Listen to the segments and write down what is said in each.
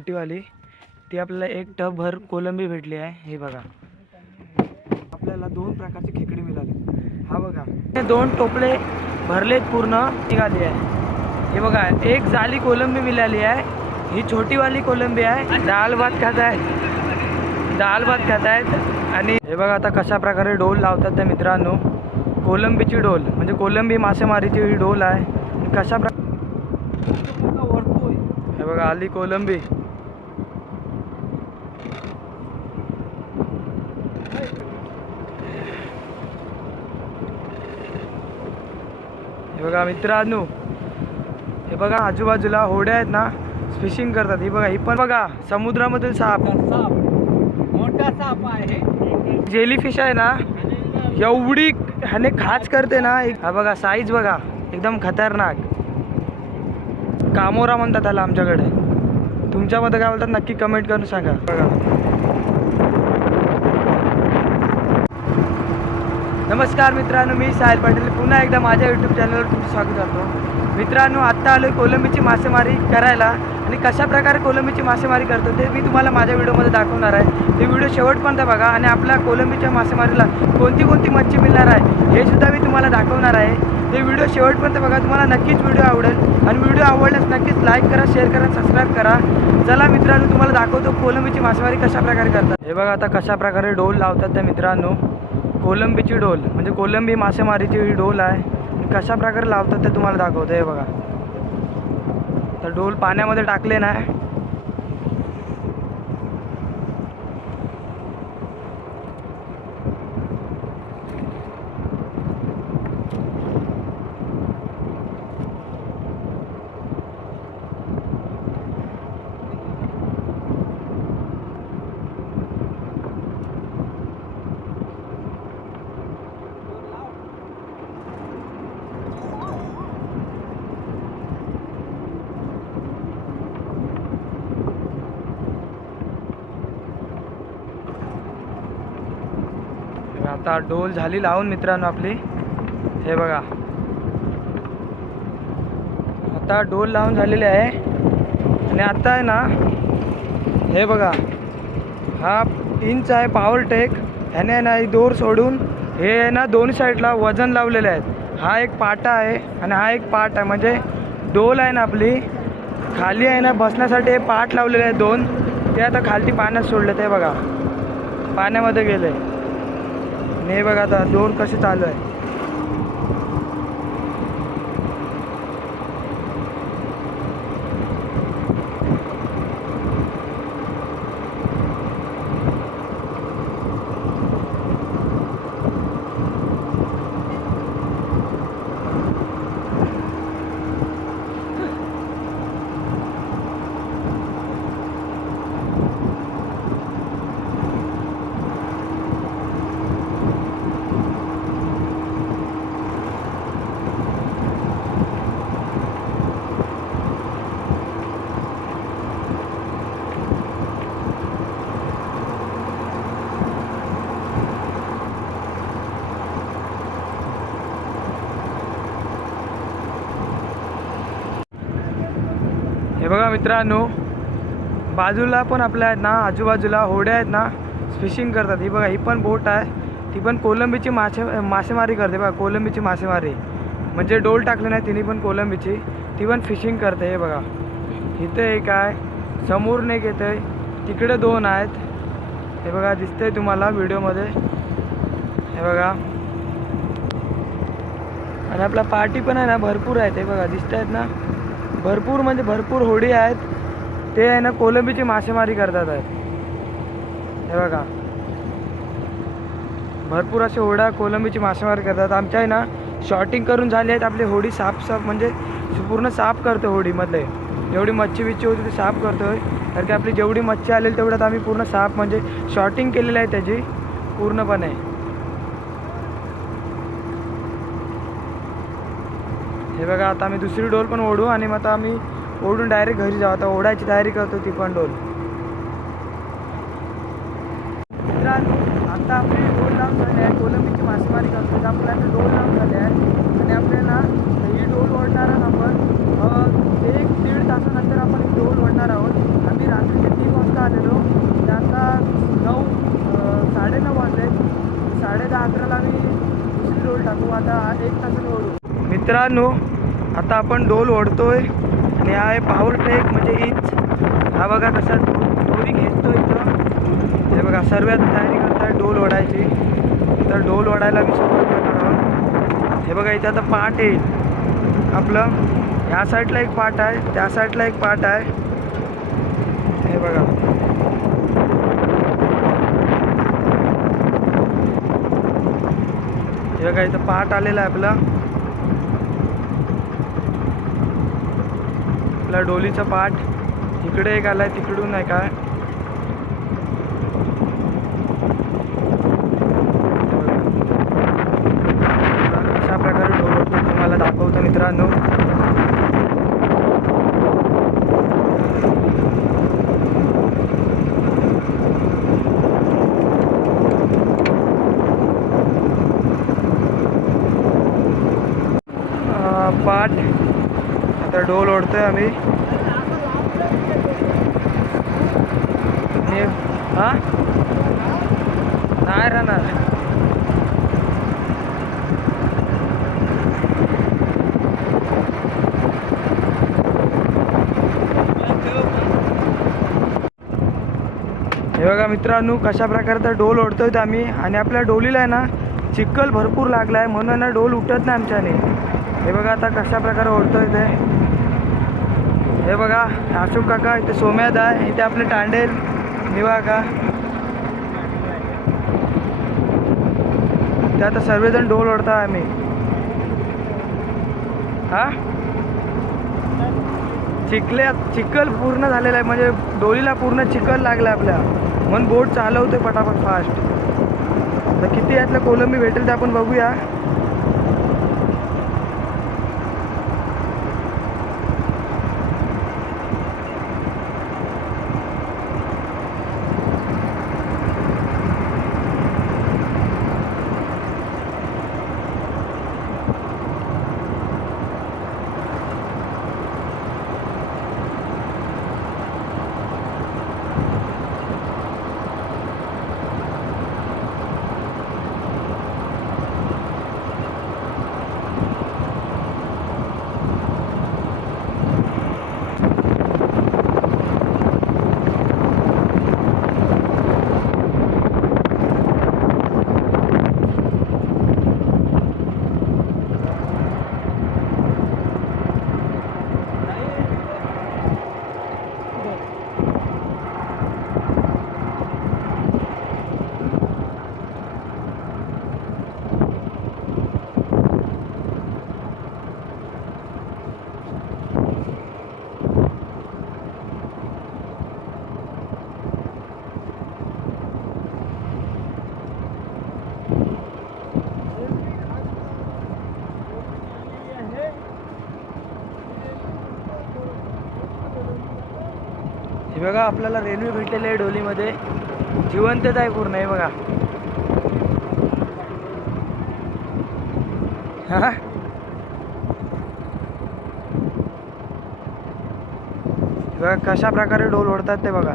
फुटीवाली. ती आपल्याला एक टबभर कोलंबी भेटली आहे. हे बघा. आपल्याला दोन प्रकारची खेकडी मिळाली. हा बघा. हे दोन टोपले भरलेत पूर्ण निघाली आहे. हे बघा एक जाली कोलंबी मिळाली आहे. ही छोटीवाली कोलंबी आहे. डाळ भात खात आहेत. डाळ भात खात आहेत. आणि हे बघा आता कशा प्रकारे डोल लावतात त्या मित्रांनो. कोलंबीची डोल म्हणजे कोलंबी मासेमारीची ही डोल आहे. कशा प्रकार हे बघा आली कोलंबी. हे बघा मित्रांनो. हे बघा आजूबाजूला होड्या आहेत ना फिशिंग करतात. ही बघा ही पण बघा समुद्रामधील साप. साप. मोठा साप आहे. जेली फिश आहे ना एवढी ह्याने खाच करते ना एक- हा बघा साईज बघा एकदम खतरनाक. कामोरा म्हणतात त्याला आमच्याकडे. तुमच्यामध्ये काय बोलतात नक्की कमेंट करून सांगा. बघा. नमस्कार मित्रांनो मी साहिल पाटील. पुन्हा एकदा माझ्या यूट्यूब चॅनलवर तुमचं स्वागत करतो. मित्रांनो आत्ता आलो कोलंबीची मासेमारी करायला. आणि कशा प्रकारे कोलंबीची मासेमारी करतो ते मी तुम्हाला माझ्या व्हिडिओमध्ये दाखवणार आहे. ते व्हिडिओ शेवटपर्यंत बघा आणि आपल्या कोलंबीच्या मासेमारीला कोणती कोणती मच्छी मिळणार आहे हे सुद्धा मी तुम्हाला दाखवणार आहे. ते व्हिडिओ शेवटपर्यंत बघा तुम्हाला नक्कीच व्हिडिओ आवडेल. आणि व्हिडिओ आवडल्यास नक्कीच लाईक करा शेअर करा सबस्क्राईब करा. चला मित्रांनो तुम्हाला दाखवतो कोलंबीची मासेमारी कशा प्रकारे करतात. हे बघा आता कशा प्रकारे डोल लावतात त्या मित्रांनो. कोलंबीची डोल म्हणजे कोलंबी मासेमारीची ही डोल आहे. कशा प्रकारे लावतात ते तुम्हाला दाखवतो हे बघा. तर डोल पाण्यामध्ये टाकले ना आता डोल झाली लावून मित्रांनो आपली. हे बघा. आता डोल लावून झालेली आहे. आणि आता आहे ना हे बघा. हा इंच आहे पॉवर टेक ह्याने आहे ना ही दोर सोडून हे आहे ना दोन्ही साईडला वजन लावलेले आहेत. हा एक पाटा आहे आणि हा एक पाट आहे. म्हणजे डोल आहे ना आपली. खाली आहे ना बसण्यासाठी हे पाट लावलेले आहेत दोन. ते आता खालती पाण्यात सोडले ते बघा. पाण्यामध्ये गेले. आणि हे बघा आता दोर कसे चालू आहे मित्रांनो बाजूला पण आपल्या आहेत ना आजूबाजूला होड्या आहेत ना फिशिंग करतात. ही बघा ही पण बोट आहे. ती पण कोलंबीची मासे मासेमारी करते बघा कोलंबीची मासेमारी. म्हणजे डोल टाकले नाही तिने पण कोलंबीची. ती पण फिशिंग करते हे बघा. इथं एक आहे समोर एक येतं. आहे तिकडे दोन आहेत. हे बघा दिसतंय तुम्हाला व्हिडिओमध्ये. हे बघा. आणि आपला पार्टी पण आहे ना भरपूर आहेत हे बघा दिसत आहेत ना. भरपूर म्हणजे भरपूर होडी आहेत. ते आहे ना कोलंबीची मासेमारी करतात आहेत. हे बघा. भरपूर असे होड्या कोलंबीची मासेमारी करतात. आमच्या आहे ना शॉर्टिंग करून झाली आहेत. आपली होडी साफ साफ म्हणजे पूर्ण साफ करतो होडीमधले. जेवढी मच्छी बिच्छी होती ती साफ करतोय. कारण की आपली जेवढी मच्छी आलेली तेवढ्यात आम्ही पूर्ण साफ म्हणजे शॉर्टिंग केलेलं आहे त्याची पूर्णपणे. हे बघा आता आम्ही दुसरी डोल पण ओढू आणि मग आता आम्ही ओढून डायरेक्ट घरी जाऊ. आता ओढायची तयारी करतो ती पण डोल. मित्रांनो आता आपली डोल लावून झाली आहे. कोलंबीची मासेमारी करतो. तर आपल्याला डोल लावून झाले आहे आणि आपल्याला ही डोल ओढणार आहोत आपण. एक दीड तासानंतर आपण ही डोल ओढणार आहोत. आम्ही रात्री आलेलो. ते आता नऊ साडे साडेनऊ वाजले. साडे दहा अकराला आम्ही दुसरी डोल टाकू. आता एक तासाने ओढू. मित्रांनो आता आपण डोल ओढतोय आणि हा आहे पावर ट्रेक म्हणजे इंच हा बघा कसा दोरी घेतो इथं हे बघा सर्वात तयारी करताय डोल ओढायची. तर डोल ओढायला मी सुरुवात करणार आहोत. हे बघा इथे आता पाट येईल. आपलं ह्या साईडला एक पाट आहे त्या साईडला एक पाट आहे. हे बघा. हे बघा इथं पाट आलेला आहे आपला. आपला डोलीचा पाट इकडे एक आलाय तिकडून आहे. काय अशा प्रकारे डोलवतो तुम्हाला दाखवतो मित्रांनो अं, पाट आता डोल ओढतोय आम्ही. हे? नाही राहणार. हे बघा मित्रांनो कशा प्रकारचा डोल ओढतोय आम्ही. आणि आपल्या डोलीला आहे ना चिखल भरपूर लागला आहे म्हणून ना डोल उठत नाही आमच्याने. हे बघा आता कशा प्रकारे ओढतोय ते. हे बघा अशोक काका इथे सोम्याद आहे इथे आपले टांडेल निवा का ते आता सर्वजण डोल ओढता आम्ही. हा? चिखले चिखल पूर्ण झालेला आहे म्हणजे डोलीला पूर्ण चिखल लागला आपल्या. म्हणून बोट चालवतोय पटापट फास्ट तर किती यातलं कोलंबी भेटेल ते आपण बघूया. बघा आपल्याला रेल्वे भेटलेली आहे डोलीमध्ये. जिवंतच आहे पूर्ण आहे बघा. हा? बघा कशा प्रकारे डोल ओढतात ते बघा.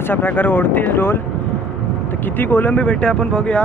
कशा प्रकारे ओढतील डोल तर किती कोलंबी भेटते आपण बघूया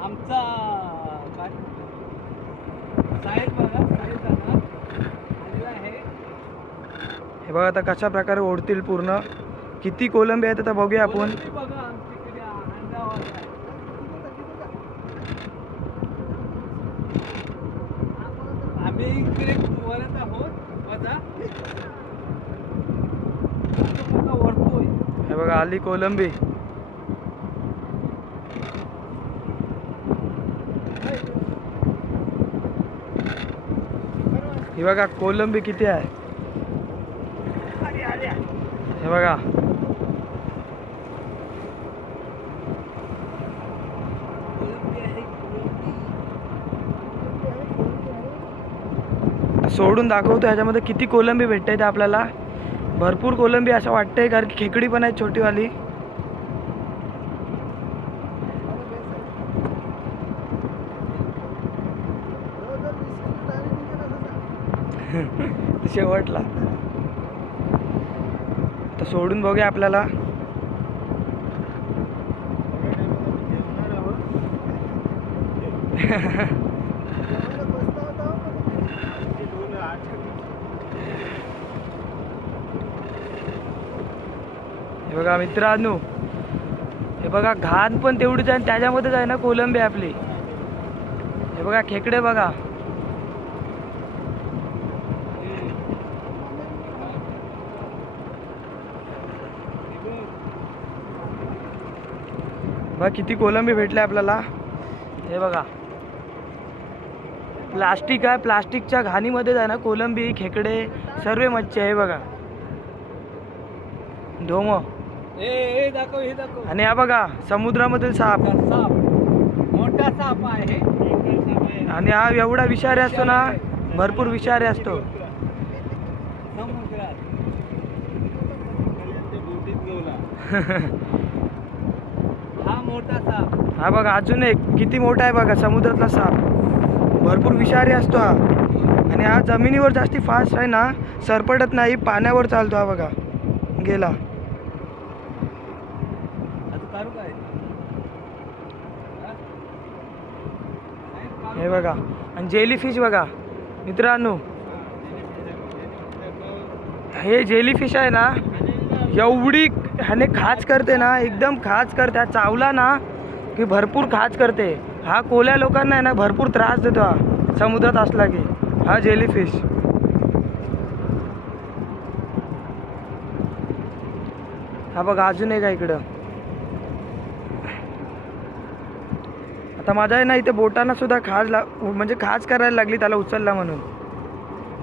आमचा काय साहेब बघा साहेब दादा आलेला आहे हे बघा आता कशा प्रकारे ओढतील पूर्ण. किती कोलंबी आहेत आता बघूया आपण. हे बघा आली कोलंबी. ही बघा कोलंबी किती आहे? हे बघा. सोडून दाखवतो ह्याच्यामध्ये किती कोलंबी भेटते ते आपल्याला. भरपूर कोलंबी असं वाटतंय कारण की खेकडी पण आहे छोटीवाली. शेवटला. तर सोडून बघूया आपल्याला. हे बघा मित्रांनो हे बघा घाण पण तेवढीच आहे आणि त्याच्यामध्येच आहे ना कोलंबी आपली. हे बघा खेकडे बघा. बघा किती कोलंबी भेटले आपल्याला. हे बघा. प्लास्टिक आहे प्लास्टिकच्या घाणीमध्येच आहे ना कोलंबी खेकडे सर्व मच्छी आहे बघा. ढोम हे आणि हा बघा समुद्रामधील साप. साप. मोठा साप आहे. आणि हा एवढा विषारी असतो ना भरपूर विषारी असतो. समुद्रात. हा बघा अजून एक किती मोठा आहे बघा समुद्रातला साप. भरपूर विषारी असतो हा. आणि हा जमिनीवर जास्ती फास्ट आहे ना सरपटत नाही पाण्यावर चालतो हा बघा गेला. हा? हे बघा आणि जेली फिश बघा मित्रांनो. हे जेली फिश आहे ना एवढी ह्याने खाच करते ना एकदम खाज करते. हा चावला ना की भरपूर खाज करते. हा कोल्या लोकांना आहे ना भरपूर त्रास देतो हा. समुद्रात असला की. हा जेली फिश हा बघा अजून एक आहे इकडं. आता माझ्या आहे ना इथे बोटांना सुद्धा खाज ला म्हणजे खाज करायला लागली त्याला उचलला म्हणून.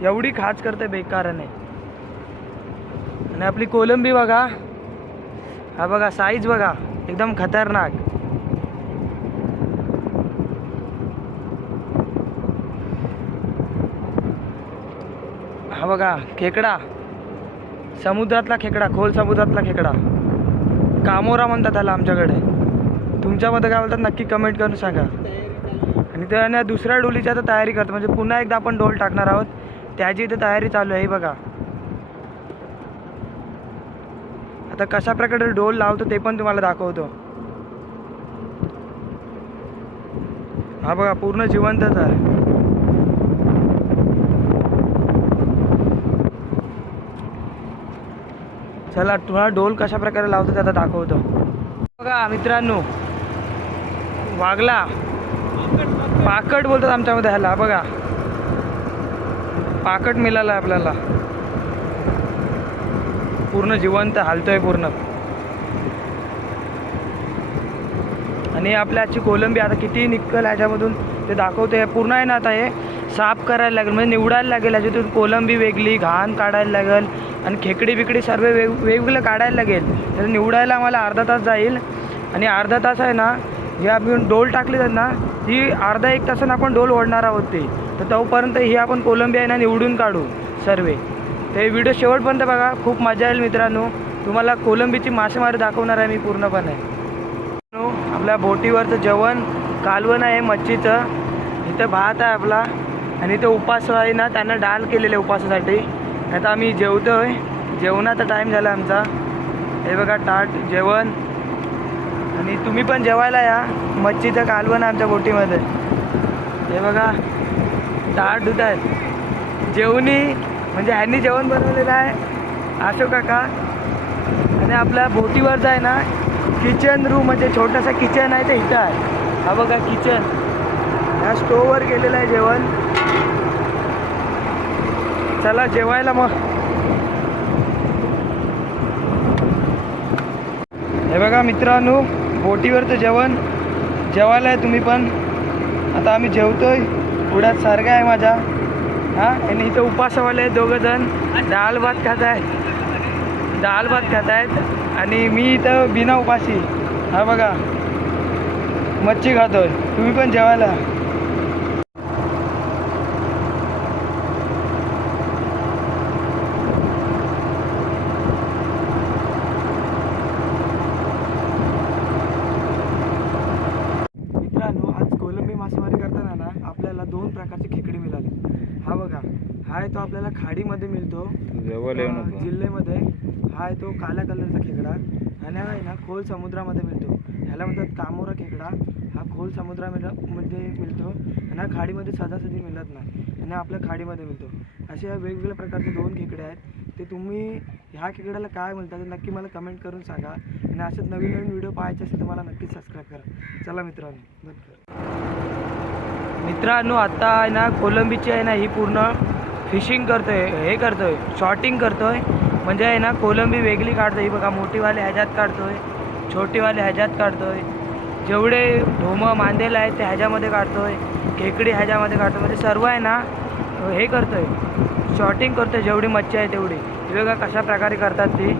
एवढी खाज करते बेकाराने. आणि आपली कोलंबी बघा. हा बघा साईज बघा. एकदम खतरनाक. हा बघा खेकडा. समुद्रातला खेकडा खोल समुद्रातला खेकडा. कामोरा म्हणतात त्याला आमच्याकडे. तुमच्यामध्ये काय बोलतात? नक्की कमेंट करून सांगा. आणि त्याने दुसऱ्या डोलीची आता तयारी करतो. म्हणजे पुन्हा एकदा आपण डोल टाकणार आहोत. त्याची इथं तयारी चालू आहे बघा. आता कशा प्रकारे डोल लावतो ते पण तुम्हाला दाखवतो. हा बघा पूर्ण जिवंतच आहे. चला तुम्हाला डोल कशा प्रकारे लावतो त्याचा दाखवतो. बघा मित्रांनो वागला पाकट बोलतात आमच्यामध्ये ह्याला बघा. पाकट मिळाला आपल्याला. पूर्ण जिवंत हालतोय पूर्ण. आणि आपल्या आजची कोलंबी आता किती निकल ह्याच्यामधून ते दाखवते पूर्ण आहे ना आता हे साफ करायला लागेल म्हणजे निवडायला लागेल ह्याच्यातून कोलंबी वेगळी घाण काढायला लागेल आणि खेकडी बिकडी सर्व वेग वेगवेगळं काढायला लागेल. तर निवडायला आम्हाला अर्धा तास जाईल. आणि अर्धा तास आहे ना हे आपण डोल टाकली तर ना ती अर्धा एक तासानं आपण डोल ओढणार आहोत ते. तर तोपर्यंत ही आपण कोलंबी आहे ना निवडून काढू सर्वे. हे व्हिडिओ शेवटपर्यंत बघा. खूप मजा येईल मित्रांनो. तुम्हाला कोलंबीची मासेमारी दाखवणार आहे मी पूर्णपणे. आपल्या बोटीवरचं जेवण कालवण आहे मच्छीचं. इथं भात आहे आपला. आणि इथं उपास आहे ना त्यांना डाल केलेले उपासासाठी. आता आम्ही जेवतोय. जेवणाचा टाईम झाला आमचा. हे बघा ताट जेवण. आणि तुम्ही पण जेवायला या. मच्छीचं कालवण आहे आमच्या बोटीमध्ये. हे बघा ताट धुत आहेत जेवणी म्हणजे ह्यांनी जेवण बनवलेलं आहे अशोक काका. आणि आपल्या बोटीवर आहे ना किचन रूम म्हणजे छोटासा किचन आहे ते इथं आहे. हा बघा किचन ह्या स्टोववर केलेलं आहे जेवण. चला जेवायला मग. हे बघा मित्रांनो बोटीवरचं जेवण. जेवायला आहे तुम्ही पण. आता आम्ही जेवतोय. पुढ्यात सारखा आहे माझ्या हां आणि इथं उपासवाले आहेत दोघं जण. डाळ भात खात आहेत दाल भात खात आहेत आणि मी इथं बिना उपाशी. हा बघा. मच्छी खातोय. तुम्ही पण जेवायला मित्रांनो आज कोलंबी मासेमारी करताना ना आपल्याला दोन प्रकारचे खेकडे मिळाले हा बघा हा आहे तो आपल्याला खाडीमध्ये मिळतो जवळ अं, जिल्ह्यामध्ये हा आहे तो काळ्या कलरचा खेकडा आणि हा खोल समुद्रामध्ये मिळतो. ह्याला म्हणतात कामोरा खेकडा. हा खोल समुद्रामध्ये मध्ये मिळतो. आणि हा खाडीमध्ये सहजासहजी मिळत नाही. आणि आपल्या खाडीमध्ये मिळतो. असे वेगवेगळ्या प्रकारचे दोन खेकडे आहेत. ते तुम्ही ह्या खेकड्याला काय म्हणतात नक्की मला कमेंट करून सांगा. आणि असेच नवीन नवीन व्हिडिओ पाहायचे असेल तर मला नक्कीच सबस्क्राईब करा. चला मित्रांनो मित्रांनो आत्ता आहे ना कोलंबीची आहे ना ही पूर्ण फिशिंग करतोय. हे करतोय. शॉटिंग करतोय. म्हणजे आहे ना कोलंबी वेगळी काढतो ही बघा मोठीवाले ह्याच्यात काढतो आहे छोटीवाले ह्याच्यात काढतो आहे जेवढे ढोमं मांदेला आहेत ते ह्याच्यामध्ये काढतो आहे खेकडी ह्याच्यामध्ये काढतो म्हणजे सर्व आहे ना हे करतो आहे शॉर्टिंग शॉटिंग आहे जेवढी मच्छी आहे तेवढी. ते बघा कशा प्रकारे करतात ती.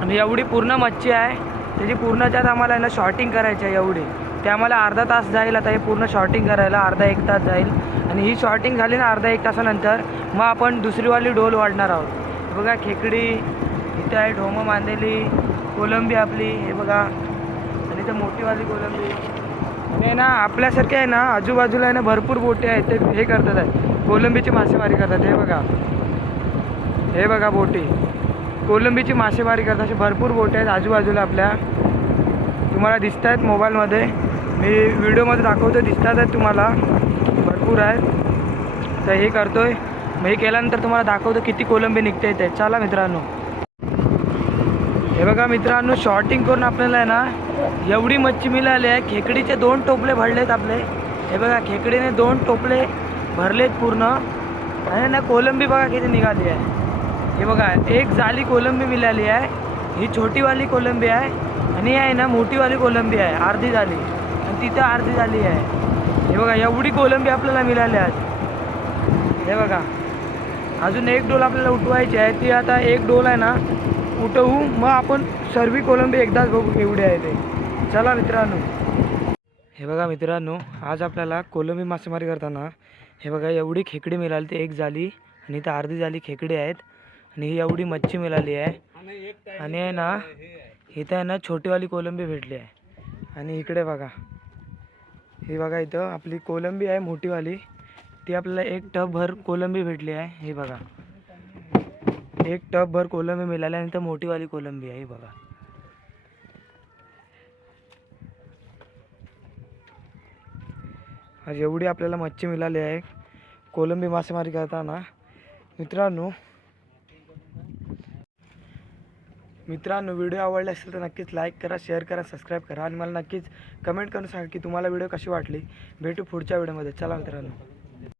आणि एवढी पूर्ण मच्छी आहे त्याची पूर्णच्यात आम्हाला आहे ना शॉर्टिंग करायची आहे एवढी. ते आम्हाला अर्धा तास जाईल आता हे पूर्ण शॉर्टिंग करायला अर्धा एक तास जाईल. आणि ही शॉर्टिंग झाली ना अर्धा एक तासानंतर मग आपण दुसरीवाली डोल वाढणार आहोत. बघा खेकडी इथं आहे ढोमं मांदेली कोलंबी आपली हे बघा. आणि इथं मोठीवाली कोलंबी. आणि आहे ना आपल्यासारखे आहे ना आजूबाजूला आहे ना भरपूर बोटी आहेत. ते हे करतात आहे. कोलंबीची मासेमारी करतात हे बघा. हे बघा बोटी. कोलंबीची मासेमारी करतात असे भरपूर बोटी आहेत आजूबाजूला आपल्या. तुम्हाला दिसत आहेत मोबाईलमध्ये. मी व्हिडिओमध्ये दाखवतो दिसतात आहेत तुम्हाला. भरपूर आहेत. तर हे करतो आहे मग हे केल्यानंतर तुम्हाला दाखवतो किती कोलंबी निघते ते चला मित्रांनो. हे बघा मित्रांनो शॉर्टिंग करून आपल्याला आहे ना एवढी मच्छी मिळाली आहे. खेकडीचे दोन टोपले भरलेत आपले. हे बघा खेकडीने दोन टोपले भरलेत पूर्ण. आणि ना कोलंबी बघा किती निघाली आहे. हे बघा एक जाली कोलंबी मिळाली आहे. ही छोटीवाली कोलंबी आहे. आणि आहे ना मोठीवाली कोलंबी आहे अर्धी झाली आणि तिथं अर्धी झाली आहे. हे बघा एवढी कोलंबी आपल्याला मिळाली आहे. हे बघा. अजून एक डोल आपल्याला उठवायची आहे. ती आता एक डोल आहे ना उठवू मग आपण सर्वी कोलंबी एकदाच बघू एवढी आहे ते. चला मित्रांनो. हे बघा मित्रांनो आज आपल्याला कोलंबी मासेमारी करताना हे बघा एवढी खेकडी मिळाली ती एक झाली आणि इथं अर्धी झाली खेकडी आहेत आणि ही एवढी मच्छी मिळाली आहे. आणि आहे ना इथं आहे ना छोटीवाली कोलंबी भेटली आहे. आणि इकडे बघा. ही बघा इथं आपली कोलंबी आहे मोठीवाली. ती आपल्याला एक टबभर कोलंबी भेटली आहे. हे बघा. एक टबभर कोलंबी मिळाली आणि तर मोठीवाली कोलंबी आहे. हे बघा. आज एवढी आपल्याला मच्छी मिळाली आहे. कोलंबी मासेमारी करताना. मित्रांनो मित्रांनो व्हिडिओ आवडला असेल तर नक्कीच लाईक करा शेअर करा सबस्क्राईब करा. आणि मला नक्कीच कमेंट करून सांगा की तुम्हाला व्हिडिओ कशी वाटली. भेटू पुढच्या व्हिडिओमध्ये चला मित्रांनो.